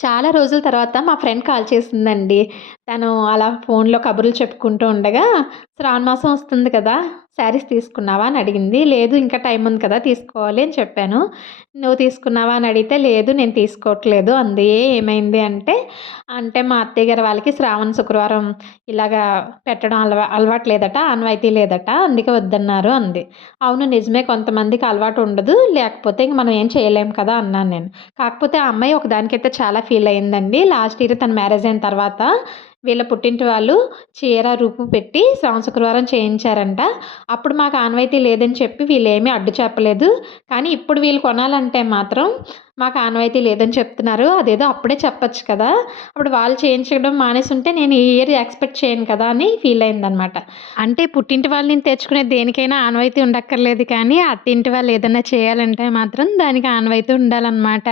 చాలా రోజుల తర్వాత మా ఫ్రెండ్ కాల్ చేసిందండి. తను అలా ఫోన్‌లో కబుర్లు చెప్పుకుంటూ ఉండగా, "శ్రావణ మాసం వస్తుంది కదా! శారీస్ తీసుకున్నావా?" అని అడిగింది. "లేదు ఇంకా టైం ఉంది కదా! తీసుకోవాలి" అని చెప్పాను. "నువ్వు తీసుకున్నావా?" అని అడిగితే, "లేదు నేను తీసుకోవట్లేదు" అంది. ఏమైంది అంటే, "అంటే మా అత్తయ్య గారు వాళ్ళకి శ్రావణ శుక్రవారం ఇలాగా పెట్టడం అలవాటు లేదట, ఆనవాయితీ లేదట. అందుకే వద్దన్నారు" అంది. "అవును నిజమే కొంతమందికి అలవాటు ఉండదు. లేకపోతే ఇంక మనం ఏం చేయలేం కదా!" అన్నాను నేను. కాకపోతే ఆ అమ్మాయి ఒకదానికైతే చాలా ఫీల్ అయిందండి. లాస్ట్ ఇయర్ తను మ్యారేజ్ అయిన తర్వాత వీళ్ళ పుట్టింటి వాళ్ళు చీర, రూపు పెట్టి శ్రావణ శుక్రవారం చేయించారంట. అప్పుడు మాకు ఆనవాయితీ లేదని చెప్పి వీళ్ళేమి అడ్డు చెప్పలేదు. కానీ ఇప్పుడు వీళ్ళు కొనాలంటే మాత్రం మాకు ఆనవాయితీ లేదని చెప్తున్నారు. అదేదో అప్పుడే చెప్పొచ్చు కదా! అప్పుడు వాళ్ళు చేయించడం మానేసుంటే నేను ఈ ఇయర్ ఎక్స్‌పెక్ట్ చేయను కదా! అని ఫీల్ అయిందనమాట. అంటే పుట్టింటి వాళ్ళ నుంచి తెచ్చుకునే దేనికైనా ఆనవాయితీ ఉండక్కర్లేదు కానీ, అత్తింటి వాళ్ళు ఏదన్నా చేయాలంటే మాత్రం దానికి ఆనవాయితీ ఉండాలనమాట.